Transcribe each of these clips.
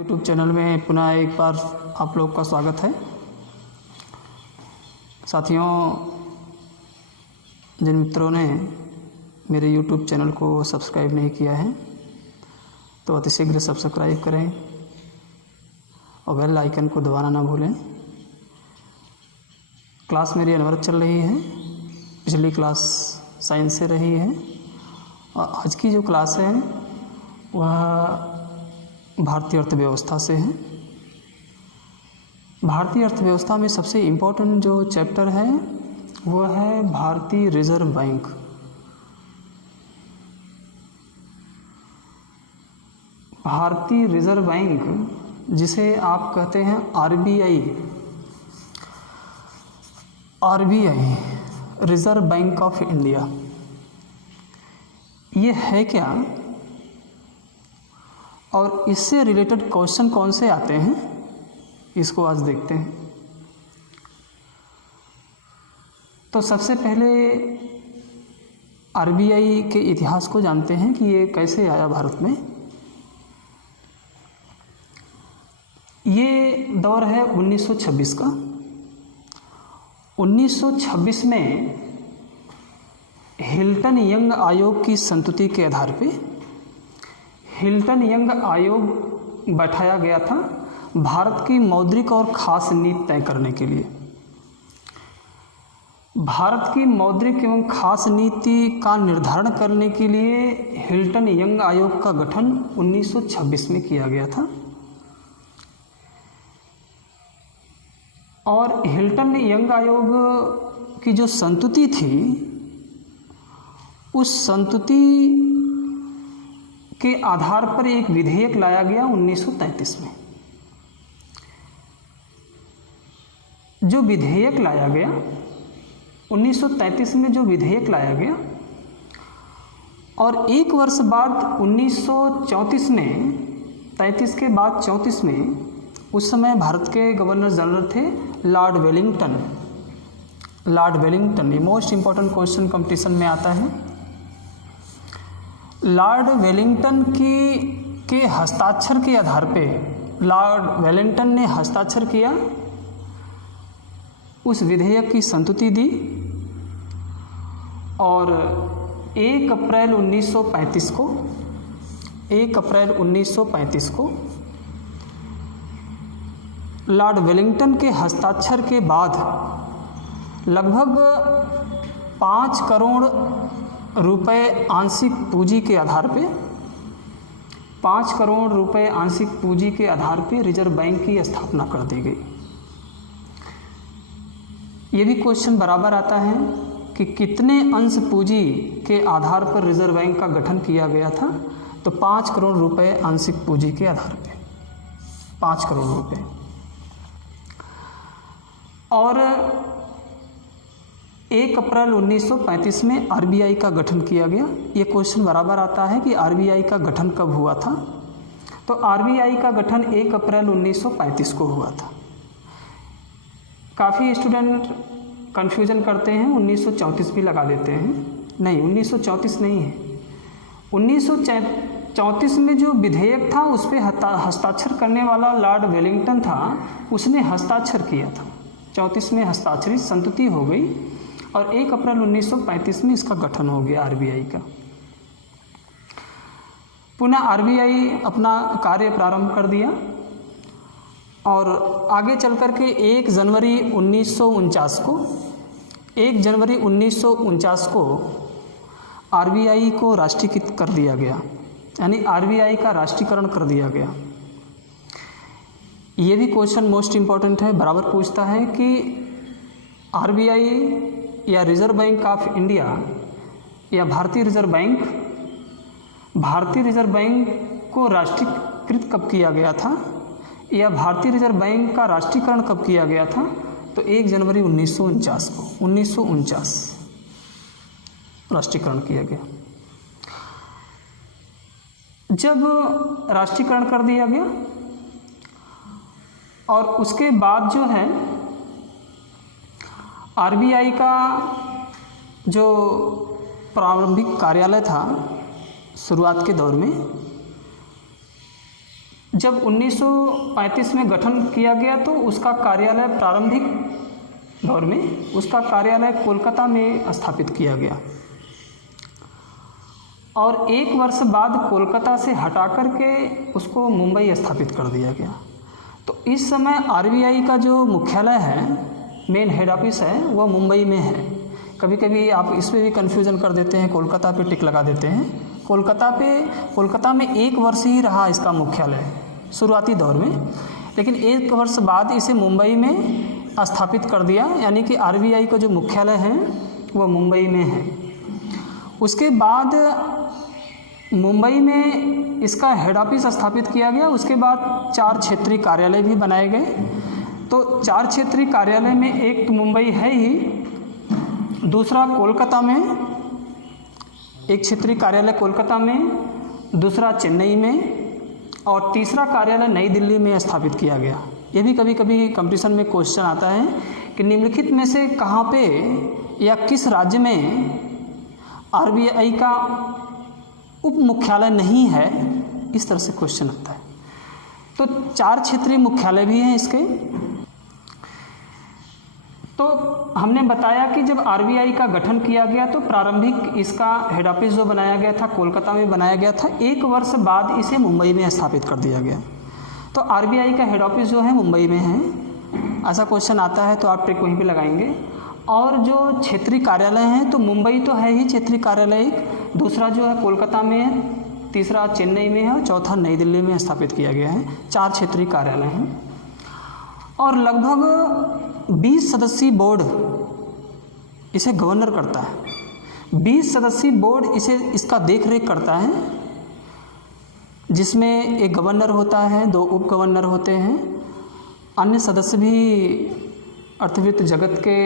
YouTube channel में पुनः एक बार आप लोग का स्वागत है। साथियों, जिन मित्रों ने मेरे यूट्यूब चैनल को सब्सक्राइब नहीं किया है तो अतिशीघ्र सब्सक्राइब करें और बेल आइकन को दबाना ना भूलें। क्लास मेरी अनवरत चल रही है। पिछली क्लास साइंस से रही है और आज की जो क्लास है वह भारतीय अर्थव्यवस्था से है। भारतीय अर्थव्यवस्था में सबसे इम्पोर्टेंट जो चैप्टर है वह है भारतीय रिजर्व बैंक। भारतीय रिजर्व बैंक जिसे आप कहते हैं RBI, reserve bank of India, ये है क्या और इससे रिलेटेड क्वेश्चन कौन से आते हैं इसको आज देखते हैं। तो सबसे पहले आरबीआई के इतिहास को जानते हैं कि ये कैसे आया भारत में। ये दौर है 1926 का। 1926 में हिल्टन यंग आयोग की संस्तुति के आधार पे हिल्टन यंग आयोग बैठाया गया था भारत की मौद्रिक और खास नीति तय करने के लिए। भारत की मौद्रिक एवं खास नीति का निर्धारण करने के लिए हिल्टन यंग आयोग का गठन 1926 में किया गया था और हिल्टन यंग आयोग की जो संस्तुति थी उस संस्तुति के आधार पर एक विधेयक लाया गया 1933 में। जो विधेयक लाया गया 1933 में, जो विधेयक लाया गया और एक वर्ष बाद 1934 में, 33 के बाद 34 में, उस समय भारत के गवर्नर जनरल थे लॉर्ड वेलिंगटन। ये मोस्ट इम्पॉर्टेंट क्वेश्चन कंपटीशन में आता है। लॉर्ड वेलिंगटन के हस्ताक्षर के आधार पे लॉर्ड वेलिंगटन ने हस्ताक्षर किया, उस विधेयक की संस्तुति दी और 1 अप्रैल 1935 को लॉर्ड वेलिंगटन के हस्ताक्षर के बाद लगभग 5 करोड़ रुपए आंशिक पूंजी के आधार पे 5 करोड़ रुपए आंशिक पूंजी के आधार पे रिजर्व बैंक की स्थापना कर दी गई। ये भी क्वेश्चन बराबर आता है कि कितने अंश पूंजी के आधार पर रिजर्व बैंक का गठन किया गया था। तो 5 करोड़ रुपए आंशिक पूंजी के आधार पे 5 करोड़ रुपए। और 1 अप्रैल 1935 में आरबीआई का गठन किया गया। ये क्वेश्चन बराबर आता है कि आरबीआई का गठन कब हुआ था। तो आरबीआई का गठन 1 अप्रैल 1935 को हुआ था। काफ़ी स्टूडेंट कन्फ्यूजन करते हैं, 1934 भी लगा देते हैं। नहीं, 1934 नहीं है। 1934 में जो विधेयक था उस पर हस्ताक्षर करने वाला लॉर्ड वेलिंगटन था, उसने हस्ताक्षर किया था। 34 में हस्ताक्षरित संस्तुति हो गई और 1 अप्रैल 1935 में इसका गठन हो गया आरबीआई का। पुनः आरबीआई अपना कार्य प्रारंभ कर दिया और आगे चल कर के 1 जनवरी 1949 को आरबीआई को राष्ट्रीयकृत कर दिया गया, यानी आरबीआई का राष्ट्रीयकरण कर दिया गया। ये भी क्वेश्चन मोस्ट इम्पॉर्टेंट है, बराबर पूछता है कि आरबीआई या रिजर्व बैंक ऑफ इंडिया या भारतीय रिजर्व बैंक को राष्ट्रीयकृत कब किया गया था या भारतीय रिजर्व बैंक का राष्ट्रीयकरण कब किया गया था। तो 1 जनवरी 1949 राष्ट्रीयकरण किया गया। जब राष्ट्रीयकरण कर दिया गया और उसके बाद जो है आरबीआई का जो प्रारंभिक कार्यालय था शुरुआत के दौर में जब 1935 में गठन किया गया तो उसका कार्यालय प्रारंभिक दौर में उसका कार्यालय कोलकाता में स्थापित किया गया और 1 वर्ष बाद कोलकाता से हटा कर के उसको मुंबई स्थापित कर दिया गया। तो इस समय आरबीआई का जो मुख्यालय है, मेन हेड ऑफिस है, वह मुंबई में है। कभी कभी आप इस पर भी कन्फ्यूज़न कर देते हैं, कोलकाता पे टिक लगा देते हैं। कोलकाता में 1 वर्ष ही रहा इसका मुख्यालय शुरुआती दौर में, लेकिन 1 वर्ष बाद इसे मुंबई में स्थापित कर दिया, यानी कि आरबीआई का जो मुख्यालय है वह मुंबई में है। उसके बाद मुंबई में इसका हेड ऑफिस स्थापित किया गया। उसके बाद 4 क्षेत्रीय कार्यालय भी बनाए गए। तो 4 क्षेत्रीय कार्यालय में एक तो मुंबई है ही, दूसरा कोलकाता में, एक क्षेत्रीय कार्यालय कोलकाता में, दूसरा चेन्नई में और तीसरा कार्यालय नई दिल्ली में स्थापित किया गया। ये भी कभी कभी कंपटीशन में क्वेश्चन आता है कि निम्नलिखित में से कहाँ पे या किस राज्य में आरबीआई का उप मुख्यालय नहीं है, इस तरह से क्वेश्चन आता है। तो 4 क्षेत्रीय मुख्यालय भी हैं इसके। तो हमने बताया कि जब आरबीआई का गठन किया गया तो प्रारंभिक इसका हेड ऑफिस जो बनाया गया था कोलकाता में बनाया गया था। 1 वर्ष बाद इसे मुंबई में स्थापित कर दिया गया। तो आरबीआई का हेड ऑफिस जो है मुंबई में है। ऐसा क्वेश्चन आता है तो आप टिक वहीं पे लगाएंगे। और जो क्षेत्रीय कार्यालय हैं तो मुंबई तो है ही क्षेत्रीय कार्यालय एक, दूसरा जो है कोलकाता में है, तीसरा चेन्नई में है और चौथा नई दिल्ली में स्थापित किया गया है। 4 क्षेत्रीय कार्यालय हैं और लगभग 20 सदस्यीय बोर्ड इसे गवर्नर करता है। 20 सदस्यीय बोर्ड इसका देख रेख करता है, जिसमें एक गवर्नर होता है, 2 उप गवर्नर होते हैं, अन्य सदस्य भी अर्थवित्त जगत के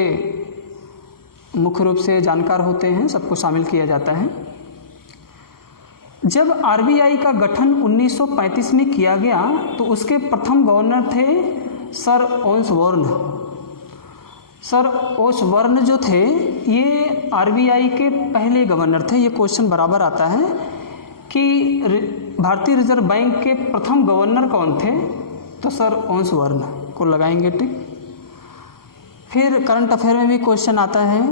मुख्य रूप से जानकार होते हैं, सबको शामिल किया जाता है। जब आरबीआई का गठन 1935 में किया गया तो उसके प्रथम गवर्नर थे सर ओसबॉर्न। सर ओसबॉर्न जो थे ये आरबीआई के पहले गवर्नर थे। ये क्वेश्चन बराबर आता है कि भारतीय रिजर्व बैंक के प्रथम गवर्नर कौन थे, तो सर ओसबॉर्न को लगाएंगे टिक। फिर करंट अफेयर में भी क्वेश्चन आता है,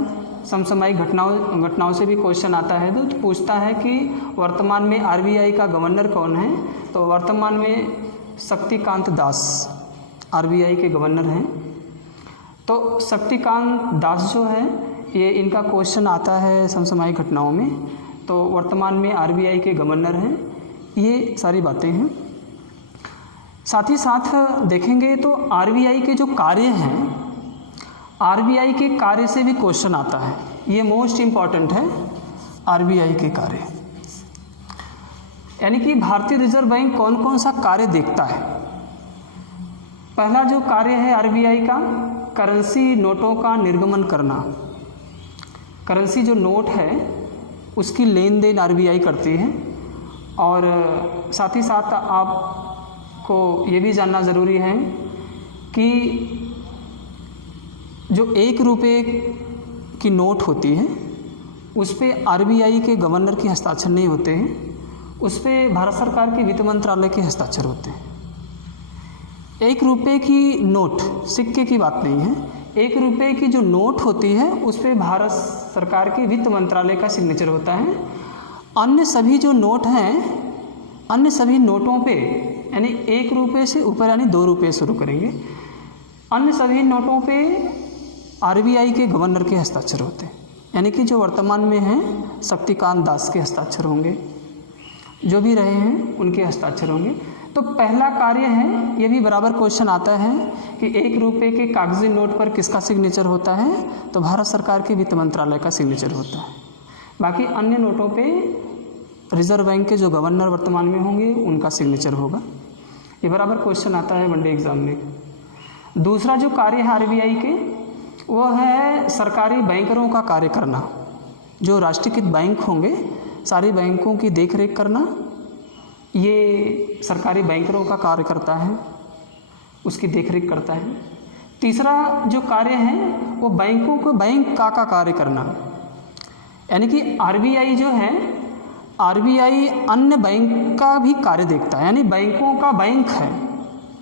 समसामयिक घटनाओं से भी क्वेश्चन आता है। तो पूछता है कि वर्तमान में आरबीआई का गवर्नर कौन है, तो वर्तमान में शक्तिकांत दास आरबीआई के गवर्नर हैं। तो शक्तिकांत दास जो है ये इनका क्वेश्चन आता है समसामयिक घटनाओं में। तो वर्तमान में आरबीआई के गवर्नर हैं। ये सारी बातें हैं। साथ ही साथ देखेंगे तो आरबीआई के जो कार्य हैं, आरबीआई के कार्य से भी क्वेश्चन आता है। ये मोस्ट इम्पॉर्टेंट है, आरबीआई के कार्य, यानी कि भारतीय रिजर्व बैंक कौन कौन सा कार्य देखता है। पहला जो कार्य है आरबीआई का, करेंसी नोटों का निर्गमन करना। करेंसी जो नोट है उसकी लेन देन आरबीआई करती है। और साथ ही साथ आपको ये भी जानना ज़रूरी है कि जो 1 रुपये की नोट होती है उस पर आरबीआई के गवर्नर के हस्ताक्षर नहीं होते हैं, उस पर भारत सरकार के वित्त मंत्रालय के हस्ताक्षर होते हैं। 1 रुपये की नोट, सिक्के की बात नहीं है, 1 रुपये की जो नोट होती है उस पर भारत सरकार के वित्त मंत्रालय का सिग्नेचर होता है। अन्य सभी जो नोट हैं, अन्य सभी नोटों पे, यानी 1 रुपये से ऊपर यानी 2 रुपये शुरू करेंगे, अन्य सभी नोटों पे आरबीआई के गवर्नर के हस्ताक्षर होते हैं। यानी कि जो वर्तमान में हैं शक्तिकांत दास के हस्ताक्षर होंगे, जो भी रहे हैं उनके हस्ताक्षर होंगे। तो पहला कार्य है, ये भी बराबर क्वेश्चन आता है कि 1 रुपये के कागजी नोट पर किसका सिग्नेचर होता है, तो भारत सरकार के वित्त मंत्रालय का सिग्नेचर होता है। बाकी अन्य नोटों पे रिजर्व बैंक के जो गवर्नर वर्तमान में होंगे उनका सिग्नेचर होगा। ये बराबर क्वेश्चन आता है वनडे एग्जाम में। दूसरा जो कार्य है आरबीआई के, वो है सरकारी बैंकरों का कार्य करना। जो राष्ट्रीयकृत बैंक होंगे, सारी बैंकों की देखरेख करना, ये सरकारी बैंकरों का कार्य करता है, उसकी देखरेख करता है। तीसरा जो कार्य है वो बैंकों को बैंक का कार्य करना, यानी कि आरबीआई जो है आरबीआई अन्य बैंक का भी कार्य देखता है, यानी बैंकों का बैंक है।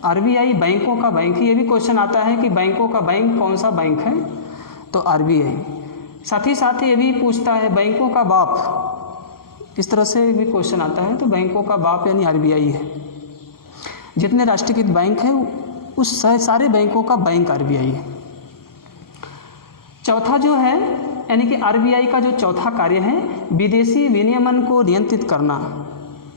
आरबीआई बैंकों का बैंक, ये भी क्वेश्चन आता है कि बैंकों का बैंक कौन सा बैंक है, तो आरबीआई। साथ ही ये भी पूछता है बैंकों का बाप, इस तरह से भी क्वेश्चन आता है, तो बैंकों का बाप यानी आरबीआई है। जितने राष्ट्रीयकृत बैंक हैं उस सारे बैंकों का बैंक आरबीआई है। चौथा जो है, यानी कि आरबीआई का जो चौथा कार्य है, विदेशी विनियमन को नियंत्रित करना,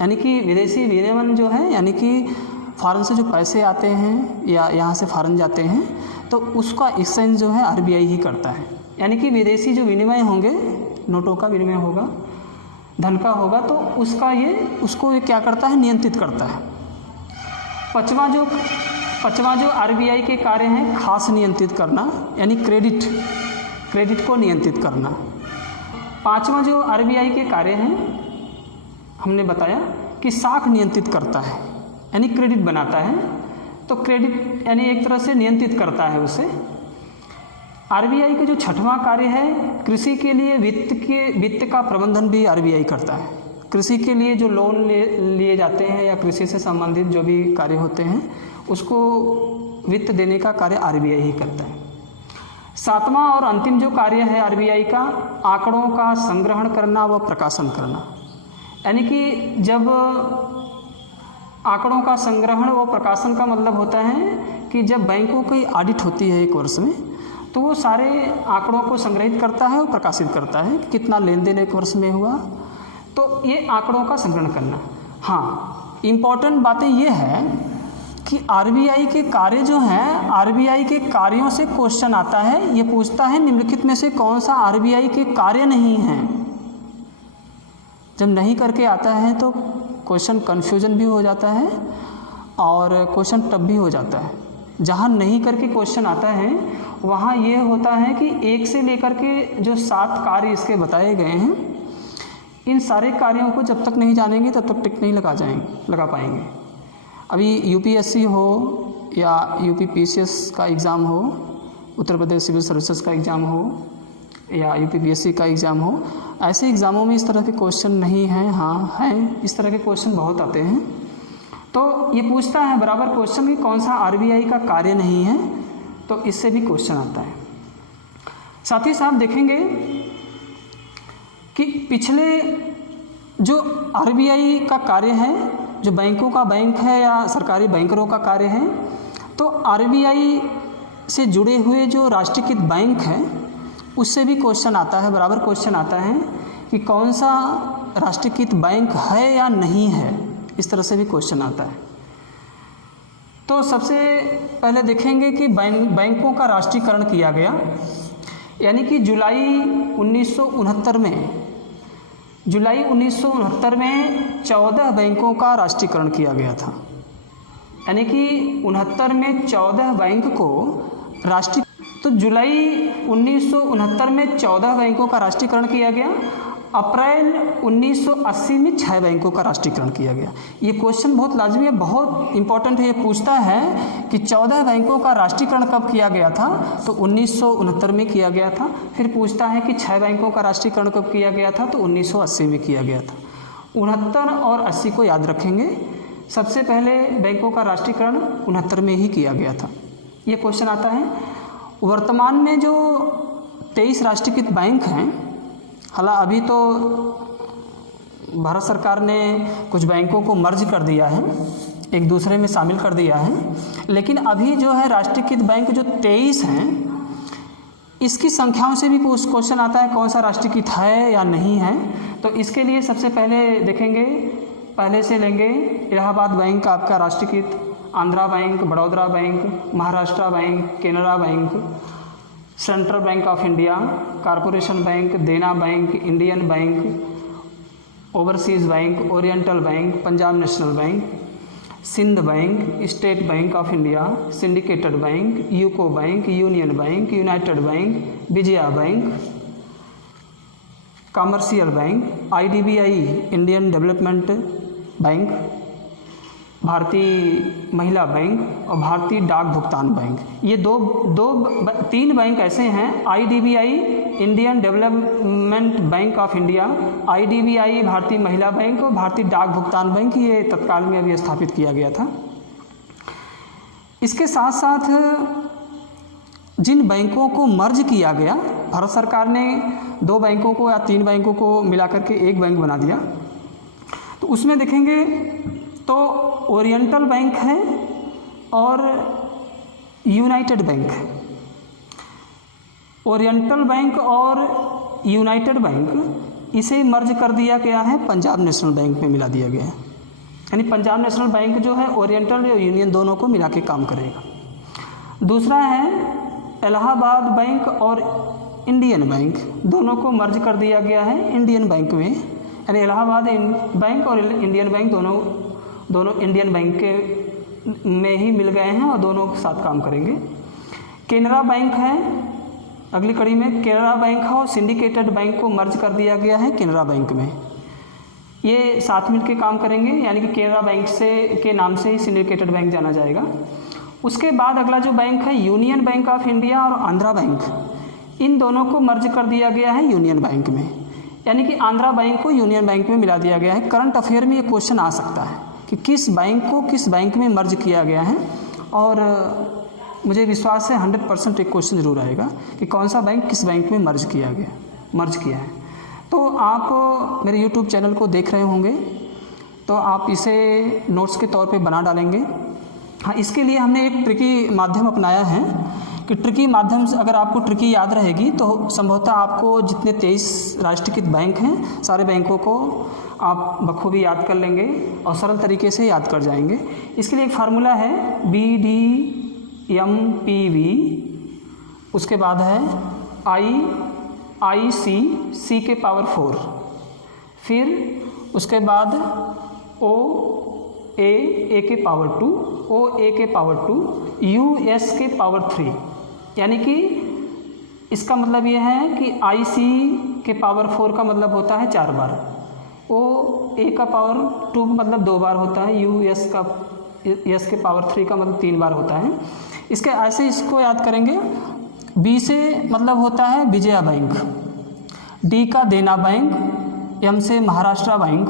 यानी कि विदेशी विनियमन जो है, यानी कि फॉरेन से जो पैसे आते हैं या यहाँ से फॉरेन जाते हैं, तो उसका एक्सचेंज जो है आरबीआई ही करता है। यानी कि विदेशी जो विनिमय होंगे, नोटों का विनिमय होगा, धन का होगा, तो उसको ये क्या करता है, नियंत्रित करता है। पांचवा जो आरबीआई के कार्य हैं, खास नियंत्रित करना, यानी क्रेडिट को नियंत्रित करना। पांचवा जो आरबीआई के कार्य हैं, हमने बताया कि साख नियंत्रित करता है, यानी क्रेडिट बनाता है, तो क्रेडिट यानी एक तरह से नियंत्रित करता है उसे। आरबीआई का जो छठवां कार्य है, कृषि के लिए वित्त का प्रबंधन भी आरबीआई करता है। कृषि के लिए जो लोन लिए जाते हैं या कृषि से संबंधित जो भी कार्य होते हैं, उसको वित्त देने का कार्य आरबीआई ही करता है। सातवां और अंतिम जो कार्य है आरबीआई का, आंकड़ों का संग्रहण करना व प्रकाशन करना, यानी कि जब आंकड़ों का संग्रहण व प्रकाशन का मतलब होता है कि जब बैंकों की ऑडिट होती है एक वर्ष में, तो वो सारे आंकड़ों को संग्रहित करता है और प्रकाशित करता है कि कितना लेन देन एक वर्ष में हुआ, तो ये आंकड़ों का संग्रहण करना। हाँ, इम्पॉर्टेंट बातें ये है कि आरबीआई के कार्य जो हैं, आरबीआई के कार्यों से क्वेश्चन आता है, ये पूछता है निम्नलिखित में से कौन सा आरबीआई के कार्य नहीं है। जब नहीं करके आता है तो क्वेश्चन कन्फ्यूजन भी हो जाता है और क्वेश्चन टफ भी हो जाता है। जहाँ नहीं करके क्वेश्चन आता है वहाँ ये होता है कि 1 से लेकर के जो 7 कार्य इसके बताए गए हैं, इन सारे कार्यों को जब तक नहीं जानेंगे तब तक टिक नहीं लगा पाएंगे। अभी यूपीएससी हो या यूपीपीसीएस का एग्ज़ाम हो, उत्तर प्रदेश सिविल सर्विसेज का एग्ज़ाम हो या यूपीपीएससी का एग्ज़ाम हो, ऐसे एग्ज़ामों में इस तरह के क्वेश्चन नहीं हैं। हाँ हैं, इस तरह के क्वेश्चन बहुत आते हैं। तो ये पूछता है बराबर क्वेश्चन कि कौन सा आरबीआई का कार्य नहीं है, तो इससे भी क्वेश्चन आता है। साथ ही साथ देखेंगे कि पिछले जो आरबीआई का कार्य है, जो बैंकों का बैंक है या सरकारी बैंकरों का कार्य है, तो आरबीआई से जुड़े हुए जो राष्ट्रीयकृत बैंक हैं उससे भी क्वेश्चन आता है, बराबर क्वेश्चन आता है कि कौन सा राष्ट्रीयकृत बैंक है या नहीं है, इस तरह से भी क्वेश्चन आता है। तो सबसे पहले देखेंगे कि बैंकों का राष्ट्रीयकरण किया गया, यानी कि जुलाई 1969 में 14 बैंकों का राष्ट्रीयकरण किया गया था। यानी कि 69 में 14 बैंक को तो जुलाई 1969 में 14 बैंकों का राष्ट्रीयकरण किया गया। अप्रैल 1980 में 6 बैंकों का राष्ट्रीयकरण किया गया। ये क्वेश्चन बहुत लाजमी है, बहुत इंपॉर्टेंट है। ये पूछता है कि 14 बैंकों का राष्ट्रीयकरण कब किया गया था, तो 1969 में किया गया था। फिर पूछता है कि 6 बैंकों का राष्ट्रीयकरण कब किया गया था, तो 1980 में किया गया था। 69 और 80 को याद रखेंगे। सबसे पहले बैंकों का राष्ट्रीयकरण 69 में ही किया गया था। ये क्वेश्चन आता है। वर्तमान में जो 23 राष्ट्रीयकृत बैंक हैं, हालांकि अभी तो भारत सरकार ने कुछ बैंकों को मर्ज कर दिया है, एक दूसरे में शामिल कर दिया है, लेकिन अभी जो है राष्ट्रीयकृत बैंक जो 23 हैं, इसकी संख्याओं से भी क्वेश्चन आता है कौन सा राष्ट्रीयकृत है या नहीं है। तो इसके लिए सबसे पहले देखेंगे, पहले से लेंगे इलाहाबाद बैंक आपका राष्ट्रीयकृत, Andhra bank, Baroda bank, Maharashtra bank, Canara bank, central bank of India, corporation bank, Dena bank, Indian bank, overseas bank, oriental bank, Punjab national bank, Sindh bank, state bank of India, syndicated bank, UCO bank, union bank, united bank, Vijaya bank, commercial bank, IDBI Indian development bank, Bharatiya Mahila bank और भारतीय डाक भुगतान bank. ये तीन bank ऐसे हैं, IDBI Indian development bank of India, IDBI भारतीय Mahila bank और भारतीय डाक भुगतान बैंक, ये तत्काल में अभी स्थापित किया गया था। इसके साथ साथ जिन बैंकों को मर्ज किया गया, भारत सरकार ने 2 बैंकों को या 3 बैंकों को मिलाकर के एक बैंक बना दिया, तो उसमें देखेंगे तो ओरिएंटल बैंक है और यूनाइटेड बैंक है। ओरिएंटल बैंक और यूनाइटेड बैंक इसे मर्ज कर दिया गया है, पंजाब नेशनल बैंक में मिला दिया गया है। यानी पंजाब नेशनल बैंक जो है ओरिएंटल और यूनियन दोनों को मिला के काम करेगा। दूसरा है इलाहाबाद बैंक और इंडियन बैंक, दोनों को मर्ज कर दिया गया है इंडियन बैंक में। यानी इलाहाबाद बैंक और इंडियन बैंक दोनों इंडियन बैंक के में ही मिल गए हैं और दोनों के साथ काम करेंगे। केनरा बैंक है अगली कड़ी में, केनरा बैंक है और सिंडिकेटेड बैंक को मर्ज कर दिया गया है केनरा बैंक में। ये साथ मिल के काम करेंगे, यानी कि केनरा बैंक के नाम से ही सिंडिकेटेड बैंक जाना जाएगा। उसके बाद अगला जो बैंक है यूनियन बैंक ऑफ इंडिया और आंध्रा बैंक, इन दोनों को मर्ज कर दिया गया है यूनियन बैंक में। यानी कि आंध्रा बैंक को यूनियन बैंक में मिला दिया गया है। करंट अफेयर में ये क्वेश्चन आ सकता है कि किस बैंक को किस बैंक में मर्ज किया गया है, और मुझे विश्वास है 100% एक क्वेश्चन जरूर आएगा कि कौन सा बैंक किस बैंक में मर्ज किया है। तो आप मेरे YouTube चैनल को देख रहे होंगे तो आप इसे नोट्स के तौर पे बना डालेंगे। हाँ, इसके लिए हमने एक ट्रिकी माध्यम अपनाया है कि ट्रिकी माध्यम से अगर आपको ट्रिकी याद रहेगी तो संभवतः आपको जितने 23 राष्ट्रीयकृत बैंक हैं सारे बैंकों को आप बखूबी याद कर लेंगे और सरल तरीके से याद कर जाएंगे। इसके लिए एक फार्मूला है BDMPV, उसके बाद है IC के पावर 4, फिर उसके बाद OA के पावर 2, OA के पावर 2, US के पावर 3। यानी कि इसका मतलब ये है कि IC के पावर 4 का मतलब होता है 4 बार, OA का पावर 2 मतलब 2 बार होता है, US के पावर 3 का मतलब 3 बार होता है। इसके ऐसे इसको याद करेंगे। B से मतलब होता है विजया बैंक, D का देना बैंक, M से महाराष्ट्र बैंक,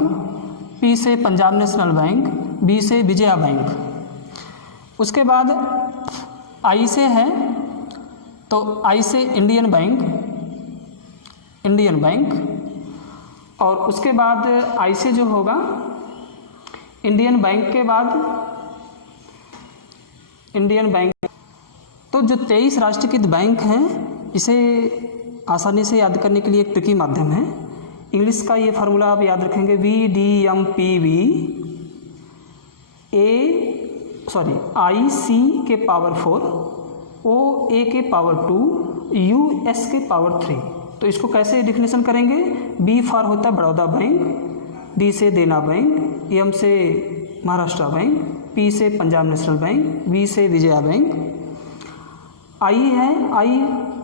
P से पंजाब नेशनल बैंक, B से विजया बैंक। उसके बाद I से है तो I से इंडियन बैंक, और उसके बाद I से जो होगा इंडियन बैंक के बाद इंडियन बैंक। तो जो 23 राष्ट्रीयकृत बैंक हैं इसे आसानी से याद करने के लिए एक ट्रिकी माध्यम है। इंग्लिश का ये फार्मूला आप याद रखेंगे, BDMPV IC के पावर 4, OA के पावर 2, US के पावर 3। तो इसको कैसे डिफिनेशन करेंगे? B फॉर होता है बड़ौदा बैंक, D से देना बैंक, M से महाराष्ट्र बैंक, P से पंजाब नेशनल बैंक, V से विजया बैंक। I है,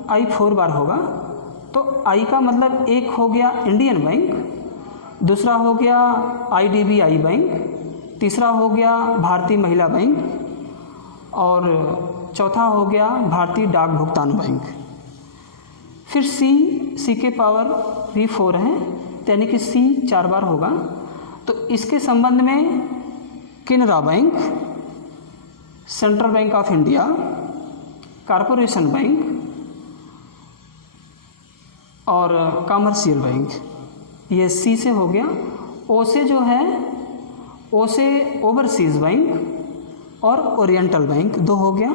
I 4 बार होगा, तो I का मतलब एक हो गया इंडियन बैंक, दूसरा हो गया IDBI बैंक, तीसरा हो गया भारतीय महिला बैंक, और चौथा हो गया भारतीय डाक भुगतान बैंक। फिर C के पावर भी 4 है, यानी कि C 4 बार होगा। तो इसके संबंध में Canara bank, central bank of India, corporation bank और कमर्शियल बैंक, ये C से हो गया। O से जो है, O से ओवरसीज़ बैंक और ओरिएंटल बैंक 2 हो गया।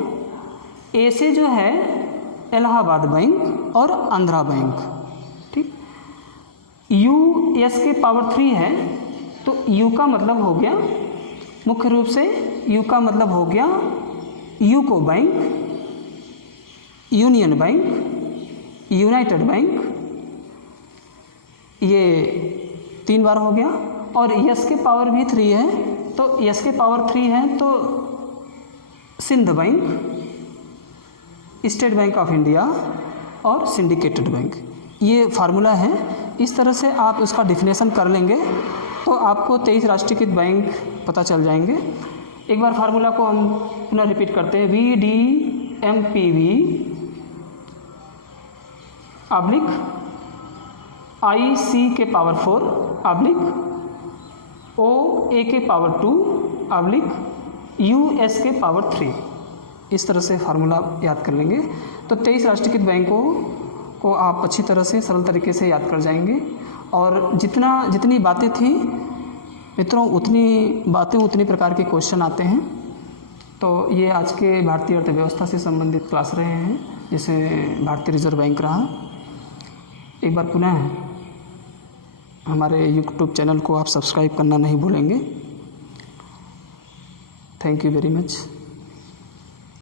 A से जो है इलाहाबाद बैंक और आंध्रा बैंक, ठीक। US के पावर 3 है, तो U का मतलब हो गया, मुख्य रूप से U का मतलब हो गया UCO bank, union bank, united bank, ये 3 बार हो गया। और यस के पावर भी 3 है, तो यस के पावर 3 है तो Sindh bank, state bank of India और सिंडिकेटेड बैंक। ये फार्मूला है। इस तरह से आप उसका डिफिनेशन कर लेंगे तो आपको 23 राष्ट्रीयकृत बैंक पता चल जाएंगे। एक बार फार्मूला को हम पुनः रिपीट करते हैं, VDMPV ऑब्लिक IC के पावर 4 ऑब्लिक OA के पावर 2 ऑब्लिक US के पावर 3। इस तरह से फार्मूला याद कर लेंगे तो 23 राष्ट्रीयकृत बैंकों को आप अच्छी तरह से सरल तरीके से याद कर जाएंगे। और जितनी बातें थी मित्रों उतनी प्रकार के क्वेश्चन आते हैं। तो ये आज के भारतीय अर्थव्यवस्था से संबंधित क्लास रहे हैं, जिसे भारतीय रिजर्व बैंक रहा। एक बार पुनः हमारे यूट्यूब चैनल को आप सब्सक्राइब करना नहीं भूलेंगे। Thank you very much.